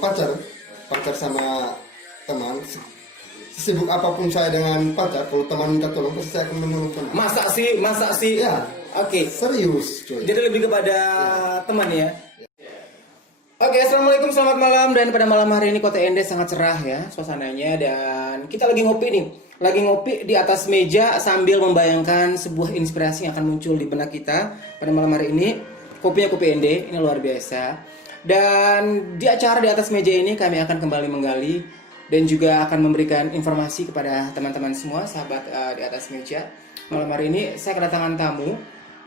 pacar sama teman, sibuk apapun saya dengan pacar, kalau teman minta tolong pasti saya akan menolong teman. Masa sih? Ya. Oke. Serius, coy. Jadi lebih kepada teman ya. Oke, assalamualaikum, selamat malam. Dan pada malam hari ini Kota Ende sangat cerah ya suasananya. Dan kita lagi ngopi nih. Lagi ngopi di atas meja sambil membayangkan sebuah inspirasi yang akan muncul di benak kita pada malam hari ini. Kopinya Kopi Ende, ini luar biasa. Dan di acara di atas meja ini kami akan kembali menggali dan juga akan memberikan informasi kepada teman-teman semua, sahabat di atas meja. Malam hari ini saya kedatangan tamu.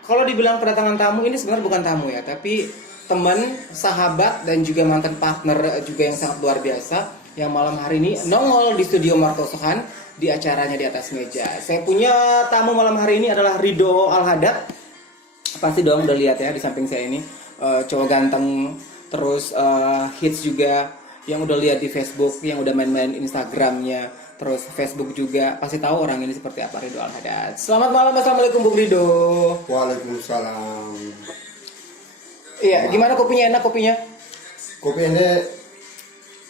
Kalau dibilang kedatangan tamu, ini sebenarnya bukan tamu ya, tapi teman, sahabat, dan juga mantan partner juga yang sangat luar biasa yang malam hari ini nongol di studio Marco Sohan di acaranya di atas meja. Saya punya tamu malam hari ini adalah Ridho Alhadad. Pasti dong udah lihat ya di samping saya ini, cowok ganteng, terus hits juga yang udah lihat di Facebook, yang udah main-main Instagramnya, terus Facebook juga, pasti tahu orang ini seperti apa, Ridho Alhadad. Selamat malam, assalamualaikum Bung Ridho. Waalaikumsalam. Iya, gimana kopinya, enak kopinya? Kopi ini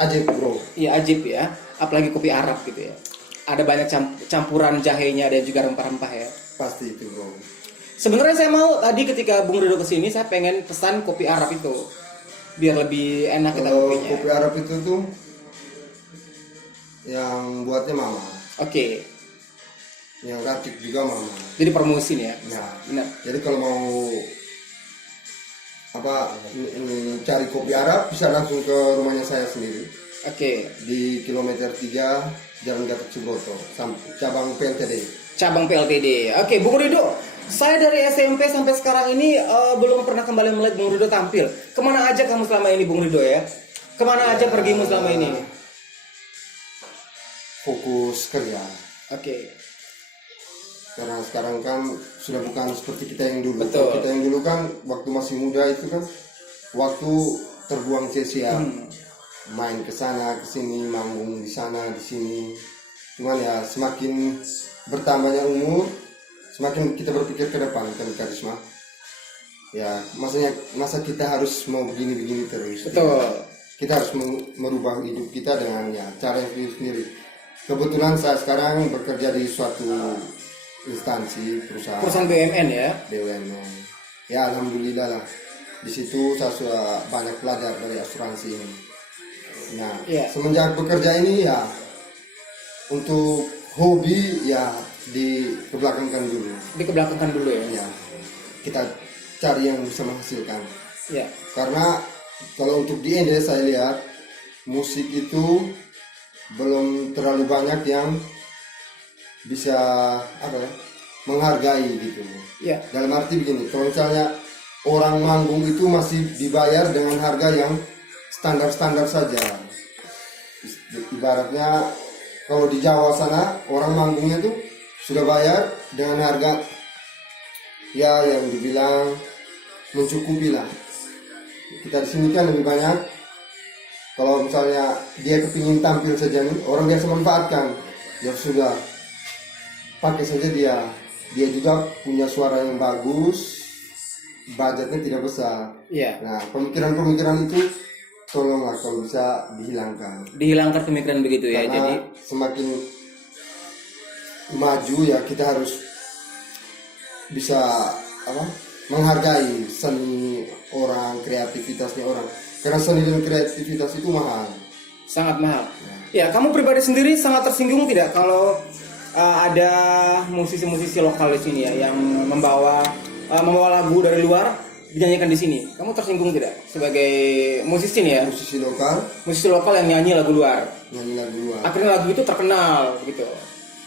ajib, bro. Iya, ajib ya, apalagi kopi Arab gitu ya. Ada banyak campuran jahenya dan juga rempah-rempah ya. Pasti itu, bro. Sebenarnya saya mau tadi ketika Bung Ridho kesini, saya pengen pesan kopi Arab itu biar lebih enak kita Kalau kopinya. kopi Arab itu tuh yang buatnya mama, Oke, yang racik juga mama. jadi promosi nih ya. Nah, Benar. jadi kalau mau cari kopi Arab bisa langsung ke rumahnya saya sendiri Oke, di kilometer 3 Jalan Gatot Subroto, cabang PLTD. cabang PLTD. Oke, Bung Ridho, saya dari SMP sampai sekarang ini belum pernah kembali melihat Bung Ridho tampil. Kemana aja kamu selama ini, Bung Ridho ya? Kemana aja pergimu selama ini? Fokus kerja. Oke, Karena sekarang kan sudah bukan seperti kita yang dulu. Betul. Kalau kita yang dulu kan waktu masih muda itu kan waktu terbuang sia-sia. Main ke sana ke sini, manggung di sana di sini. Cuman ya semakin bertambahnya umur, semakin kita berpikir ke depan kan, Karisma. Ya, masa kita harus mau begini-begini terus. betul. Kita harus merubah hidup kita dengan ya cara yang sendiri. Kebetulan saya sekarang bekerja di suatu instansi Perusahaan BUMN ya. BUMN. Ya, alhamdulillah lah. Di situ saya sudah banyak belajar dari asuransi ini. Nah, Iya. semenjak bekerja ini ya untuk hobi ya dikebelakangkan dulu. Dikebelakangkan dulu ya. Ya, kita cari yang bisa menghasilkan. Ya. Karena kalau untuk di Ende saya lihat musik itu belum terlalu banyak yang bisa menghargai gitu. Ya. Iya. Dalam arti begini, kalau misalnya orang manggung itu masih dibayar dengan harga yang standar-standar saja. Ibaratnya kalau di Jawa sana orang manggungnya tuh sudah bayar dengan harga ya yang dibilang mencukupi lah. Kita di sini kan lebih banyak. Kalau misalnya dia kepingin tampil saja nih, orang biasa manfaatkan. Ya sudah, pakai saja dia. Dia juga punya suara yang bagus, budgetnya tidak besar. Iya. Nah, pemikiran-pemikiran itu tolonglah kalau bisa dihilangkan. Dihilangkan pemikiran begitu ya. Karena Jadi semakin maju ya kita harus bisa menghargai seni orang, kreativitasnya orang. Karena seni dan kreativitas itu mahal. sangat mahal. Ya, kamu pribadi sendiri sangat tersinggung tidak kalau ada musisi-musisi lokal di sini ya yang membawa lagu dari luar dinyanyikan di sini. Kamu tersinggung tidak sebagai musisi nih ya? Musisi lokal yang nyanyi lagu luar. Nyanyi lagu luar. Akhirnya lagu itu terkenal gitu.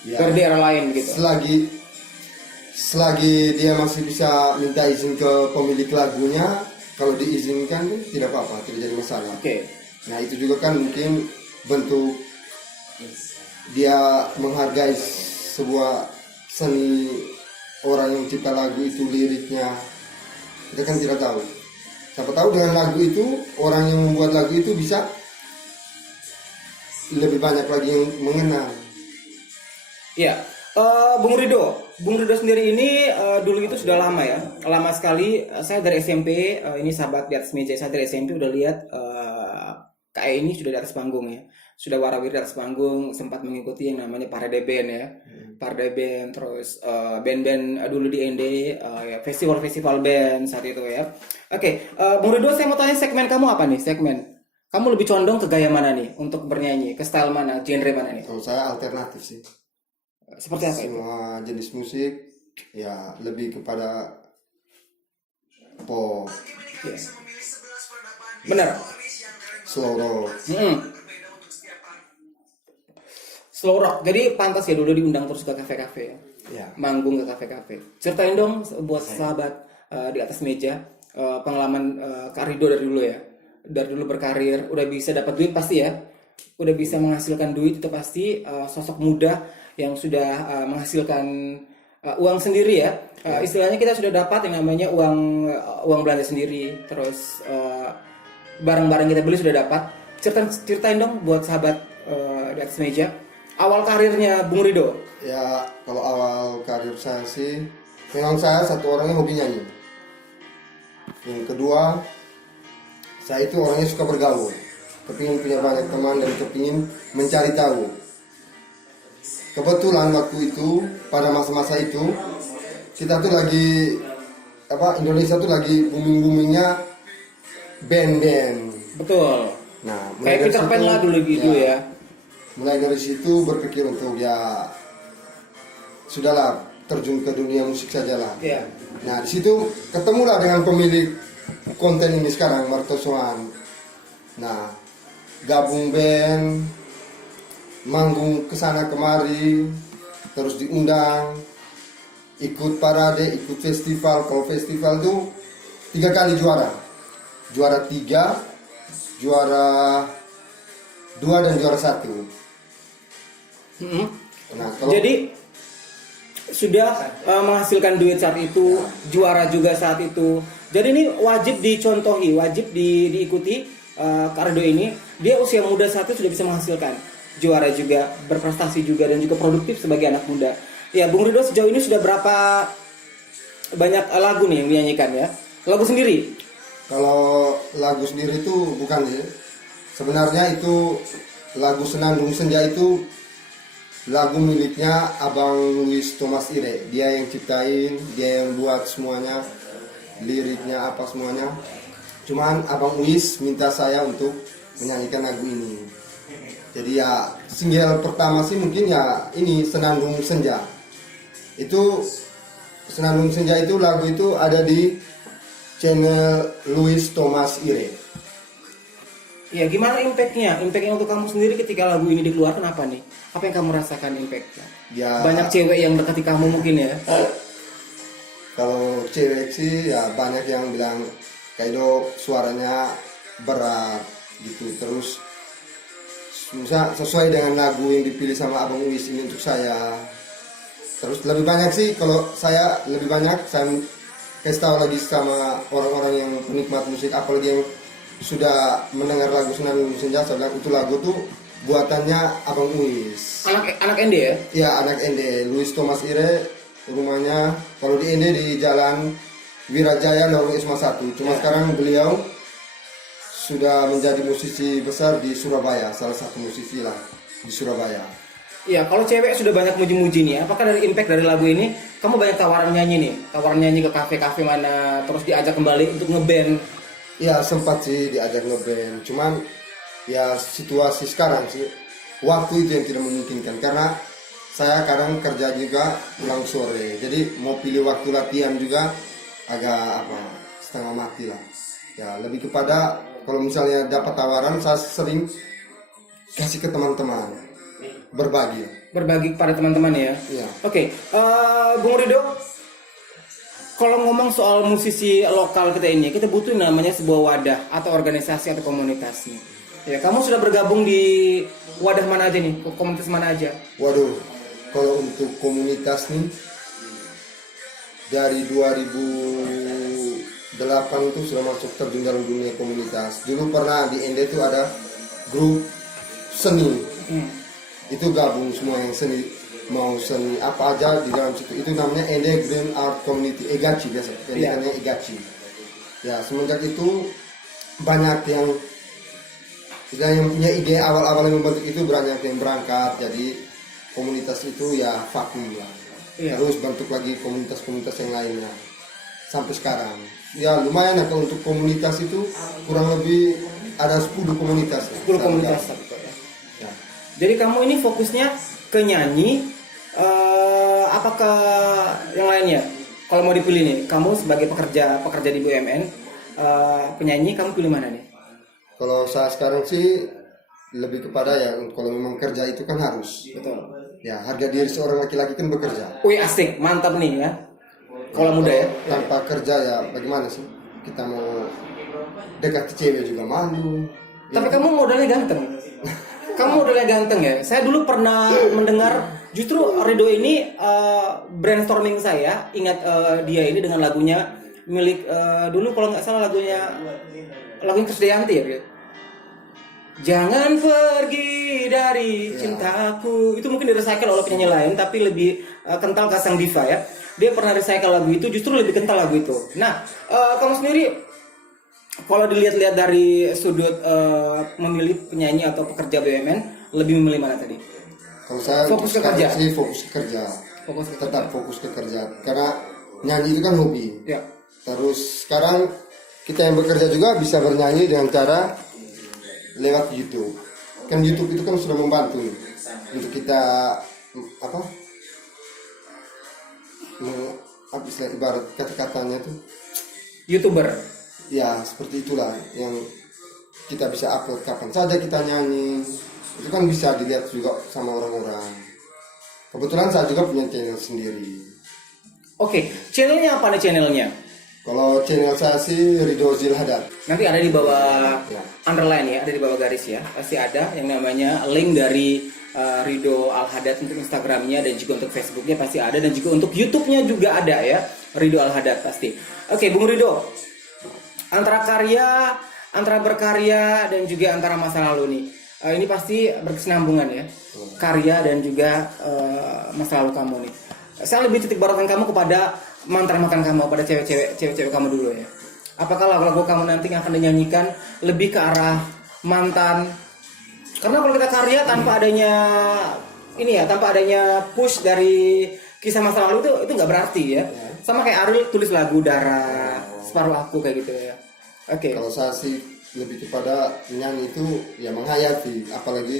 Ya. Dari daerah lain gitu. Selagi dia masih bisa minta izin ke pemilik lagunya, kalau diizinkan tidak apa-apa, tidak jadi masalah. Oke. Nah, itu juga kan mungkin bentuk dia menghargai sebuah seni orang yang cipta lagu itu, liriknya. Kita kan tidak tahu. Siapa tahu dengan lagu itu, orang yang membuat lagu itu bisa lebih banyak lagi yang mengenal. Iya. Bung Ridho sendiri ini dulu itu sudah lama ya, lama sekali. Saya dari SMP, ini sahabat di atas meja, saya dari SMP udah lihat KE ini sudah di atas panggung ya. Sudah warawiri di atas panggung, sempat mengikuti yang namanya Parade Band ya. Parade Band, terus band-band dulu di ND, ya, festival-festival band saat itu ya. Oke, Bung Ridho, saya mau tanya segmen kamu apa nih? Segmen kamu lebih condong ke gaya mana nih untuk bernyanyi? Ke style mana? Genre mana nih? Kalau saya alternatif sih. Seperti apa itu? Semua jenis musik ya lebih kepada pop, Ya. Benar. slow rock. Slow rock. Jadi pantas ya dulu diundang terus ke kafe-kafe ya. Ya. Manggung ke kafe-kafe. Ceritain dong buat sahabat di atas meja pengalaman Kak Ridho dari dulu ya. Dari dulu berkarir, udah bisa dapat duit pasti ya. Udah bisa menghasilkan duit itu pasti, sosok muda yang sudah menghasilkan uang sendiri ya. Istilahnya kita sudah dapat yang namanya uang belanja sendiri. Terus barang-barang kita beli sudah dapat. Ceritain dong buat sahabat di atas meja. Awal karirnya Bung Ridho. Ya kalau awal karir saya sih, memang saya satu orang yang hobi nyanyi. Yang kedua, saya itu orangnya suka bergaul, kepingin punya banyak teman dan kepingin mencari tahu. Kebetulan waktu itu, pada masa-masa itu, kita tuh lagi Indonesia tuh lagi booming-boomingnya band-band. Betul. Nah, Kayak Peter Pan lah dulu gitu ya. Mulai dari situ berpikir untuk ya sudahlah terjun ke dunia musik sajalah. Iya. Nah di situ ketemulah dengan pemilik konten ini sekarang, Marto Sohan. Nah gabung band, manggung kesana kemari, terus diundang, ikut parade, ikut festival. Kalau festival itu 3 kali juara 3, juara 2 dan juara 1. Nah, Jadi sudah menghasilkan duit saat itu, juara juga saat itu. Jadi ini wajib dicontohi, wajib diikuti. Kak Ridho ini dia usia muda saat itu sudah bisa menghasilkan juara juga, berprestasi juga, dan juga produktif sebagai anak muda. Ya, Bung Ridho sejauh ini sudah berapa banyak lagu nih yang dinyanyikan ya? Lagu sendiri? Kalau lagu sendiri itu bukan sih. Sebenarnya itu lagu Senandung Senja itu lagu miliknya Abang Luis Thomas Ire. Dia yang ciptain, dia yang buat semuanya, liriknya apa semuanya. Cuman Abang Luis minta saya untuk menyanyikan lagu ini. Jadi ya single pertama sih mungkin ya ini Senandung Senja. Itu Senandung Senja itu lagu itu ada di channel Luis Thomas Ire. Ya, gimana impactnya? Impactnya untuk kamu sendiri ketika lagu ini dikeluarkan apa nih? Apa yang kamu rasakan impactnya? Ya, banyak cewek yang dekati kamu mungkin ya? Kalau cewek sih ya banyak yang bilang Kaido suaranya berat gitu. Terus misal sesuai dengan lagu yang dipilih sama Abang Uis ini untuk saya. Terus lebih banyak sih kalau saya lebih banyak saya kasih tahu lagi sama orang-orang yang penikmat musik, apalagi yang sudah mendengar lagu Senandung Senja, saya bilang itu lagu tuh buatannya Abang Uis. Anak ND ya? Ya, anak ND, Luis Thomas Ire, rumahnya kalau di ND di Jalan Wirajaya Lorong Isma 1. Cuma sekarang beliau sudah menjadi musisi besar di Surabaya, salah satu musisi lah di Surabaya. Iya, kalau cewek sudah banyak muji-muji nih, apakah dari impact dari lagu ini kamu banyak tawaran nyanyi nih? Tawaran nyanyi ke kafe-kafe mana, terus diajak kembali untuk ngeband? Ya sempat sih diajak ngeband, cuman ya situasi sekarang sih waktu itu yang tidak memungkinkan karena saya kadang kerja juga pulang sore, jadi mau pilih waktu latihan juga agak setengah mati lah. Ya lebih kepada kalau misalnya dapat tawaran saya sering kasih ke teman-teman, berbagi Kepada teman-teman ya. Iya. Oke, Bung Ridho, kalau ngomong soal musisi lokal kita ini, kita butuh namanya sebuah wadah atau organisasi atau komunitas nih. Ya, kamu sudah bergabung di wadah mana aja nih? Komunitas mana aja? Waduh, kalau untuk komunitas nih dari 2008 itu sudah masuk terjun dalam dunia komunitas. Dulu pernah di ND itu ada grup seni. Itu gabung semua yang seni, mau seni apa aja di dalam situ. Itu namanya ND Green Art Community, EGACI biasa, EGACI. Ya, semenjak itu banyak yang Dan yang punya ide awal-awal yang membentuk itu banyak yang berangkat, jadi komunitas itu ya vakum lah. Iya. Terus bentuk lagi komunitas-komunitas yang lainnya sampai sekarang. Ya lumayan lah kalau untuk komunitas itu kurang lebih ada 10 komunitas. 10 komunitas gitu ya. Ya. Jadi kamu ini fokusnya ke nyanyi, apakah yang lainnya? Kalau mau dipilih nih, kamu sebagai pekerja di BUMN, penyanyi, kamu pilih mana nih? Kalau saat sekarang sih lebih kepada ya kalau memang kerja itu kan harus. Betul. Ya harga diri seorang laki-laki kan bekerja. Wih asik, mantap nih ya. Kalau muda ya. Tanpa kerja ya bagaimana sih? Kita mau dekat cewek juga malu. Tapi kamu modalnya ganteng. Kamu modalnya ganteng ya. Saya dulu pernah mendengar justru Rido ini brainstorming saya ingat dia ini dengan lagunya milik dulu kalau nggak salah lagunya Krisdayanti ya. Jangan pergi dari cintaku. Itu mungkin di-recycle oleh penyanyi lain tapi lebih kental ke sang diva ya. Dia pernah recycle lagu itu justru lebih kental lagu itu. Nah, kamu sendiri kalau dilihat-lihat dari sudut memilih penyanyi atau pekerja BUMN, lebih memilih mana tadi? Kalau saya Fokus ke kerja. sih fokus ke kerja. Tetap fokus ke kerja karena nyanyi itu kan hobi. Ya. Terus sekarang kita yang bekerja juga bisa bernyanyi dengan cara lewat YouTube. Kan YouTube itu kan sudah membantu untuk kita istilah ibarat kata-katanya tuh YouTuber. ya seperti itulah yang kita bisa upload kapan saja kita nyanyi. Itu kan bisa dilihat juga sama orang-orang. Kebetulan saya juga punya channel sendiri. Oke, channelnya apa nih channelnya? Kalau channel saya sih Ridho Zilhadat. Nanti ada di bawah Ya. underline ya, ada di bawah garis ya. Pasti ada yang namanya link dari Ridho Al-Hadad untuk Instagramnya dan juga untuk Facebooknya pasti ada dan juga untuk YouTube-nya juga ada ya, Ridho Al-Hadad pasti. Oke, Bung Ridho, antara berkarya dan juga antara masa lalu nih, ini pasti berkesinambungan ya, karya dan juga masa lalu kamu nih. Saya lebih titik beratkan kamu kepada mantan kamu, pada cewek-cewek kamu dulu ya. Apakah lagu-lagu kamu nanti yang akan dinyanyikan lebih ke arah mantan? Karena kalau kita karya tanpa adanya push dari kisah masa lalu itu nggak berarti ya. Sama kayak Ariel tulis lagu Darah, Separuh Aku kayak gitu ya. Oke. Kalau saya sih lebih kepada nyanyi itu ya menghayati, apalagi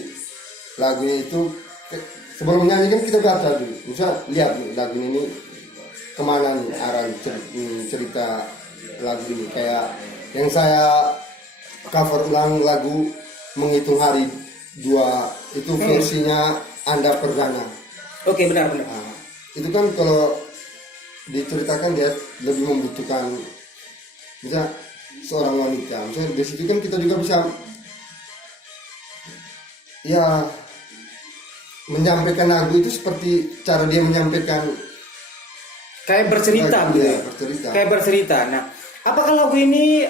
lagunya itu sebelum nyanyi kan kita baca dulu. Misal lihat nih lagu ini kemana nih arah cerita lagu ini, kayak yang saya cover ulang lagu Menghitung Hari 2 itu versinya Anda Perdana. Oke, benar. Nah, itu kan kalau diceritakan dia lebih membutuhkan bisa seorang wanita. Misalnya di situ kan kita juga bisa ya menyampaikan lagu itu seperti cara dia menyampaikan kayak bercerita gitu ya. Kayak bercerita. Nah, apakah lagu ini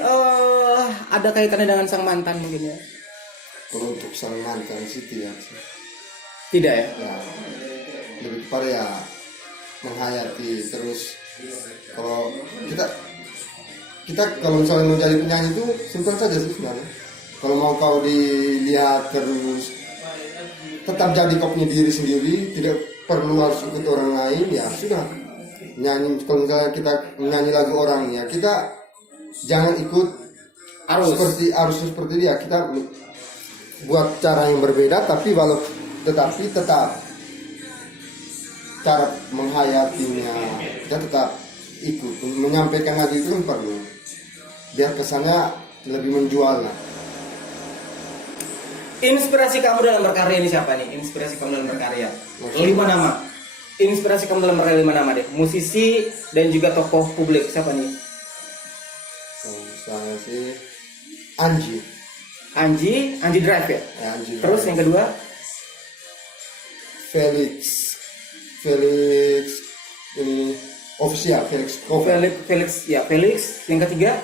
ada kaitannya dengan sang mantan mungkin ya? Kalau untuk sang mantan sih tidak. Tidak ya? Ya, lebih kepada ya menghayati. Terus kalau kita kalau misalnya mau jadi penyanyi itu simpel saja sih sebenarnya. Kalau mau kau dilihat terus tetap jadi kau punya diri sendiri, tidak perlu harus ikut orang lain, ya sudah. Nyanyi, kalau misalnya kita menyanyi lagu orang ya kita jangan ikut arus seperti dia. Kita buat cara yang berbeda tapi tetap cara menghayatinya kita tetap ikut menyampaikan lagu itu kan perlu biar kesannya lebih menjual lah. Inspirasi kamu dalam berkarya ini siapa nih? Inspirasi kamu dalam berkarya 5 nama. Inspirasi kamu dalam berkarya 5 nama deh. Musisi dan juga tokoh publik siapa nih? Saya sih Anji Drive ya? Anji Terus Drive. yang kedua? Felix ini official Felix Cover. Felix. Yang ketiga?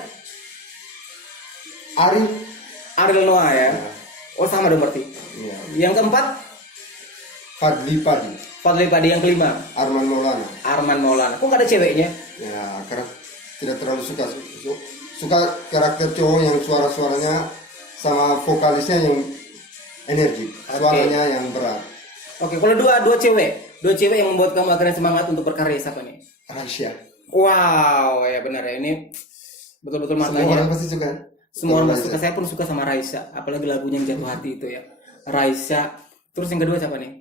Ariel Noah ya. Oh sama dong berarti. Ya. Yang keempat? Fadli Padi. Yang kelima? Arman Maulana. Kok nggak ada ceweknya? Ya karena tidak terlalu suka karakter cowok yang suaranya sama vokalisnya yang energi, suaranya yang berat. Oke, kalau dua cewek yang membuat kamu akhirnya semangat untuk berkarya siapa nih? Raisya. Wow, ya benar ya, ini betul-betul Semua orang maknanya. pasti suka. Semua orang suka, saya pun suka sama Raisa, apalagi lagunya yang jatuh hati itu ya. Raisa. Terus yang kedua siapa nih?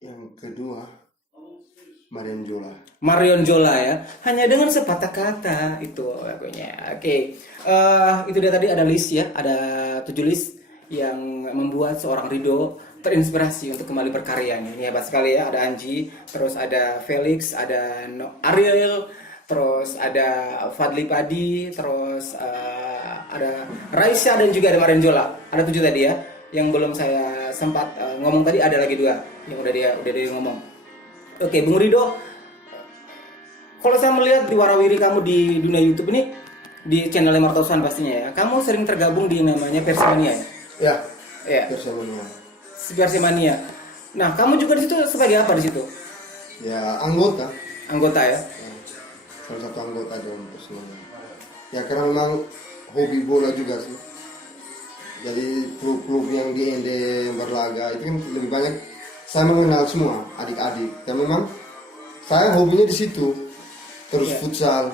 Yang kedua Marion Jola. Marion Jola ya. Hanya dengan sepatah kata itu lagunya. Oke. Itu dia tadi ada list ya, ada 7 list yang membuat seorang Rido terinspirasi untuk kembali berkarya nih. Ini hebat sekali ya. Ada Anji, terus ada Felix, ada Ariel, terus ada Fadli Padi, terus ada Raisa dan juga ada Marion Jola. Ada 7 tadi ya. Yang belum saya sempat ngomong tadi ada lagi 2 yang udah dia ngomong. Oke, Bung Rido, kalau saya melihat di warawiri kamu di dunia YouTube ini, di channel Martosan pastinya ya, kamu sering tergabung di namanya Persimania ya? Ya, Ya, Persimania. Persimania. Nah, kamu juga di situ sebagai apa di situ? Ya, anggota. Anggota ya? Ya, salah satu anggota dalam Persimania. Ya, karena memang hobi bola juga sih. Jadi klub-klub yang di ND berlaga itu kan lebih banyak saya mengenal semua adik-adik. Dan memang saya hobinya di situ. Terus futsal.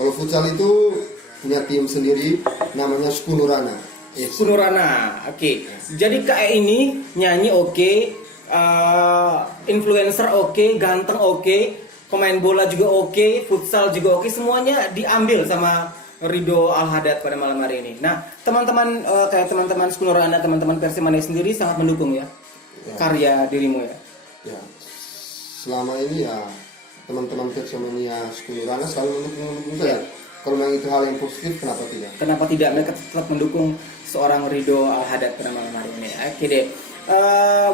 Kalau futsal itu punya tim sendiri namanya Skunurana. Sunurana, oke. Jadi kayak ini nyanyi oke, influencer oke, ganteng oke, pemain bola juga oke, futsal juga oke, semuanya diambil sama Rido Al-Hadad pada malam hari ini. Nah, teman-teman kayak teman-teman Skunurana, teman-teman Persimania sendiri sangat mendukung ya, karya dirimu ya. Ya, selama ini ya teman-teman Persimania Skunurana selalu mendukung saya. Kalau memang itu hal yang positif, kenapa tidak? Kenapa tidak, mereka tetap mendukung seorang Rido Al-Hadad pada malam hari ini. Oke deh,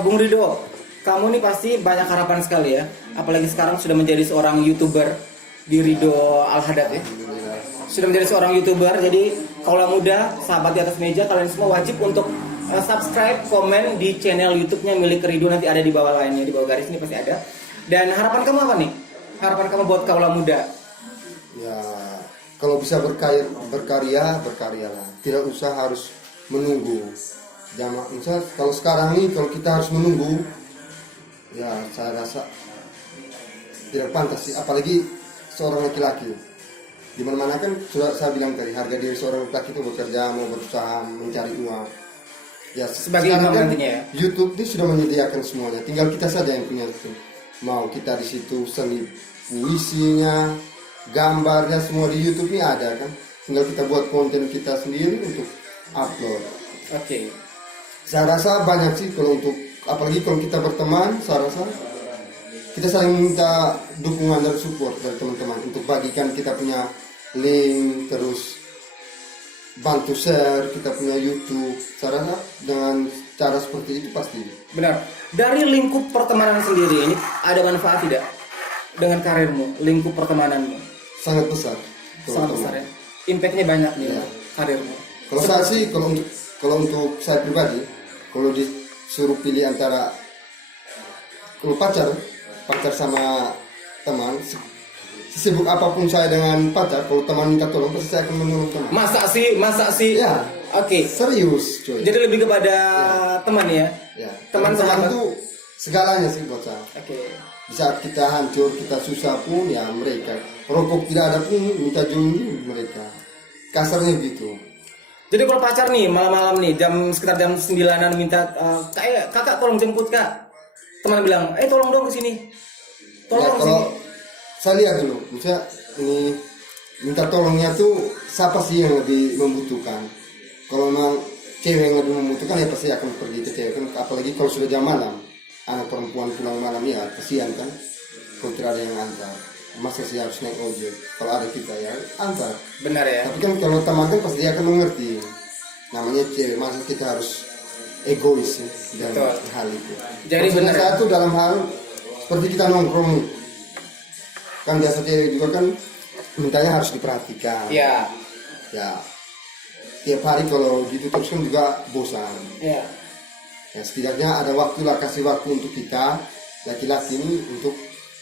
Bung Rido, kamu nih pasti banyak harapan sekali ya. Apalagi sekarang sudah menjadi seorang YouTuber di Rido Al-Hadad ya. Sudah menjadi seorang YouTuber, jadi kaulah muda, sahabat di atas meja, kalian semua wajib untuk subscribe, komen di channel YouTube-nya milik Rido, nanti ada di bawah lainnya, di bawah garis ini pasti ada. Dan harapan kamu apa nih? Harapan kamu buat kaulah muda? Ya, kalau bisa berkaryalah. Tidak usah harus menunggu. Jangan, misal kalau sekarang nih kalau kita harus menunggu, ya saya rasa tidak pantas sih. Apalagi seorang laki-laki. Di mana-mana kan sudah saya bilang tadi, harga diri seorang laki-laki itu bekerja, mau berusaha, mencari uang. Ya Sebagai sekarang imam kan nantinya ya? YouTube ini sudah menyediakan semuanya. Tinggal kita saja yang punya itu. Mau kita di situ seni puisinya, gambarnya semua di YouTube ini ada kan. Tinggal kita buat konten kita sendiri untuk upload. Oke. Saya rasa banyak sih kalau untuk, apalagi kalau kita berteman, saya rasa kita saling minta dukungan dan support dari teman-teman untuk bagikan kita punya link, terus bantu share kita punya YouTube. Saya rasa dengan cara seperti itu pasti. Benar. Dari lingkup pertemanan sendiri ini ada manfaat tidak dengan karirmu, lingkup pertemananmu? Sangat besar. Sangat besar ya. Impactnya banyak nih Ya. karirmu. Kalau saya sih, kalau untuk saya pribadi, kalau disuruh pilih antara kalau pacar sama teman, sesibuk apapun saya dengan pacar, kalau teman minta tolong pasti saya akan menolong teman. Masa sih? Ya. Oke. Serius, coy. Jadi lebih kepada teman ya. Ya. Teman sahabat. itu segalanya sih buat saya. Oke. Di saat kita hancur, kita susah pun ya mereka. Rokok tidak ada pun minta join mereka. Kasarnya gitu. Jadi kalau pacar nih malam-malam nih sekitar jam 9-an minta kakak tolong jemput kak. Teman bilang, tolong dong ke sini. Tolong Ya, dong kalau sini. saya lihat dulu, misalnya ini minta tolongnya tuh siapa sih yang lebih membutuhkan? Kalau memang cewek yang lebih membutuhkan ya pasti akan pergi ke cewek kan, apalagi kalau sudah jam malam, anak perempuan pulang malam ya kasihan kan, kalau tidak ada yang antar. Masa sih harus naik ojek? Kalau ada kita ya antar. Benar ya. Tapi kan kalau teman kan pasti dia akan mengerti. Namanya cewek, masa kita harus egois ya, dalam Betul. hal itu. Jadi Maksudnya benar. saya tuh dalam hal seperti kita nongkrong nih. Kan biasa cewek juga kan mintanya harus diperhatikan. Ya. Ya. Tiap hari kalau gitu terus kan juga bosan. Ya. Ya setidaknya ada waktu lah, kasih waktu untuk kita laki-laki ini untuk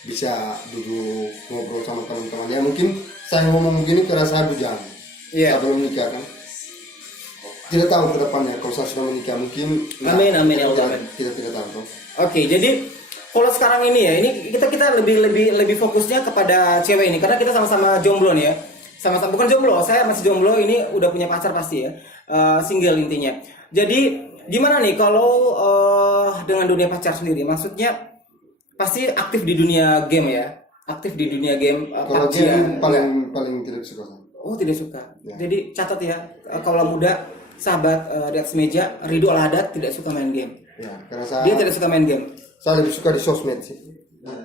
bisa duduk ngobrol sama teman-teman. Ya mungkin saya ngomong begini karena saya bujang. Iya. Saya belum nikah kan. tidak tahu ke depannya kalau saya sudah menikah mungkin. Amin, amin ya Allah. Kita tidak tahu. Oke, jadi kalau sekarang ini ya, ini kita lebih fokusnya kepada cewek ini karena kita sama-sama jomblo nih ya. Sama-sama bukan jomblo, saya masih jomblo, ini udah punya pacar pasti ya. Single intinya. Jadi gimana nih kalau dengan dunia pacar sendiri? Maksudnya pasti aktif di dunia game ya. Aktif di dunia game Kalau PUBG game ya. paling tidak suka saya. Oh, tidak suka. Ya. Jadi catat ya, kalau muda sahabat di atas meja, Ridho Al-Haddad tidak suka main game. Ya, karena saya Dia tidak suka main game. lebih suka di sosmed sih.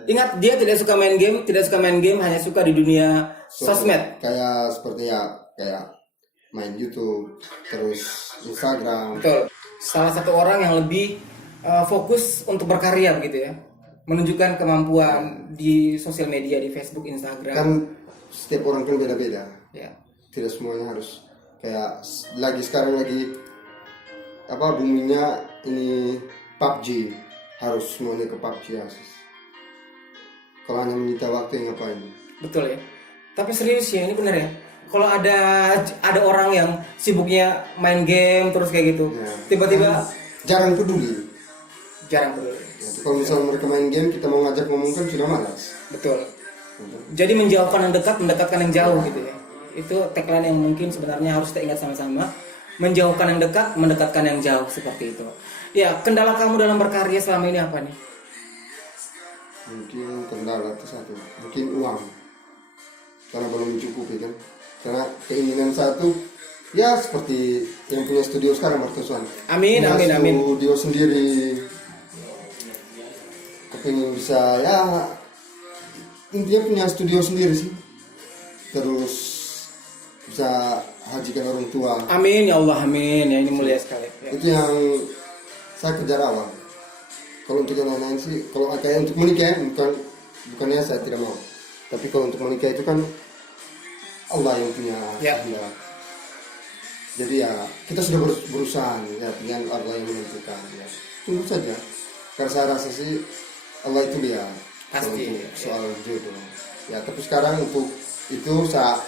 Ingat, dia tidak suka main game, hanya suka di dunia sosmed. Kayak seperti ya kayak main YouTube, terus Instagram. Betul. Salah satu orang yang lebih fokus untuk berkarya begitu ya. Menunjukkan kemampuan di sosial media, di Facebook, Instagram. Kan setiap orang kan beda-beda. Ya. Tidak semuanya harus kayak sekarang lagi boomingnya ini PUBG, harus semuanya ke PUBG ya. Kalau hanya menyita waktu yang ngapain? Betul ya. Tapi serius ya, ini benar ya. Kalau ada orang yang sibuknya main game terus kayak gitu, Ya. tiba-tiba Jarang peduli. jarang peduli. Ya, kalau misalnya mereka main game, kita mau ngajak ngomong kan sudah malas. Betul. Jadi menjauhkan yang dekat, mendekatkan yang jauh gitu ya. Itu tagline yang mungkin sebenarnya harus kita ingat sama-sama. Menjauhkan yang dekat, mendekatkan yang jauh, seperti itu. Ya, kendala kamu dalam berkarya selama ini apa nih? Mungkin kendala itu satu, mungkin uang, karena belum mencukupi kan. Karena keinginan satu, ya seperti yang punya studio sekarang mertusan. Amin, Punya amin, amin. Studio sendiri, kepingin bisa ya intinya punya studio sendiri sih. Terus bisa hajikan orang tua. Amin ya Allah, amin. Ya, ini mulia sekali. Ya. Itu yang saya kejar awal. Kalau untuk yang lain-lain sih, kalau kayak untuk menikah bukannya saya tidak mau. Tapi kalau untuk menikah itu kan Allah yang punya Ya. kehendak. Jadi ya kita sudah berusaha ya, dengan Allah yang menentukan ya. Tunggu saja. Karena saya rasa sih Allah itu dia. Pasti. Untuk soal jodoh. Ya tapi sekarang untuk itu saya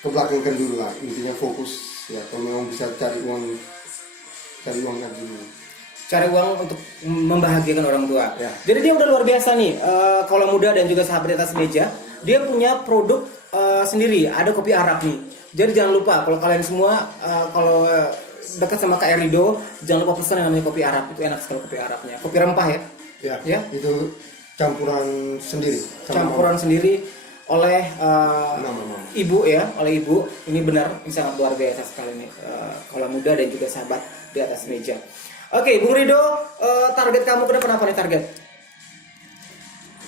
kebelakangkan dulu lah. Intinya fokus ya. Kalau memang bisa cari uang kan dulu. Cari uang untuk membahagiakan orang tua. Ya. Jadi dia udah luar biasa nih. Kalau muda dan juga sahabat di atas meja, dia punya produk sendiri. Ada kopi Arab nih. Jadi jangan lupa kalau kalian semua kalau dekat sama Kak Ridho, jangan lupa pesan yang namanya kopi Arab. Itu enak sekali kopi Arabnya. Kopi rempah ya. Ya. Itu campuran sendiri. Campuran sendiri oleh Mama. ibu ya, oleh ibu. Ini benar, ini sangat luar biasa sekali nih. Kalau muda dan juga sahabat di atas meja. Oke, Bung Ridho, target kamu ke depan apa nih target?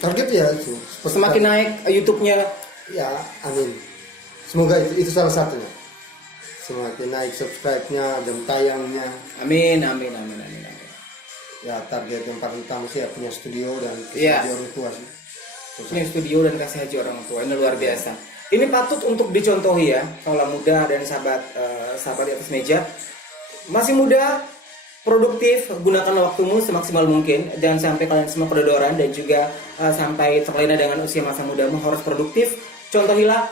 Target ya itu. Semakin naik YouTube-nya. Ya, amin. Semoga itu salah satunya. Semakin naik subscribe-nya, jam tayangnya. Amin, amin, amin, amin, amin. Ya, target yang paling utama sih ya punya studio dan Iya. studio orang tua sih. Punya studio dan kasih haji orang tua, ini luar biasa. Ini patut untuk dicontohi ya, kalau muda dan sahabat di atas meja. Masih muda, produktif, gunakan waktumu semaksimal mungkin. Jangan sampai kalian semua kedodoran dan juga sampai terlena dengan usia masa mudamu. Harus produktif. Contohilah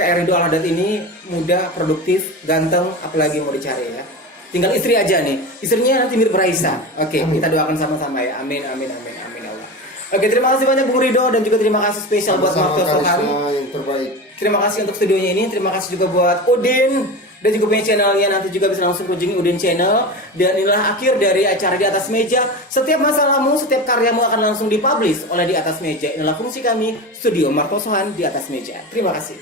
Kak Ridho Al-Haddad ini muda, produktif, ganteng, apalagi mau dicari ya. Tinggal istri aja nih. Istrinya nanti mirip Raisa. Oke, kita doakan sama-sama ya. Amin, amin, amin, amin Allah. Oke, terima kasih banyak Bung Ridho dan juga terima kasih spesial buat Sama-sama, Marto Sohari. karisma yang terbaik. Terima kasih untuk studionya ini. Terima kasih juga buat Udin dan juga punya channelnya. Nanti juga bisa langsung kunjungi Udin Channel. Dan inilah akhir dari acara Di Atas Meja. Setiap masalahmu, setiap karyamu akan langsung dipublish oleh Di Atas Meja. Inilah fungsi kami, Studio Marto Sohan Di Atas Meja. Terima kasih.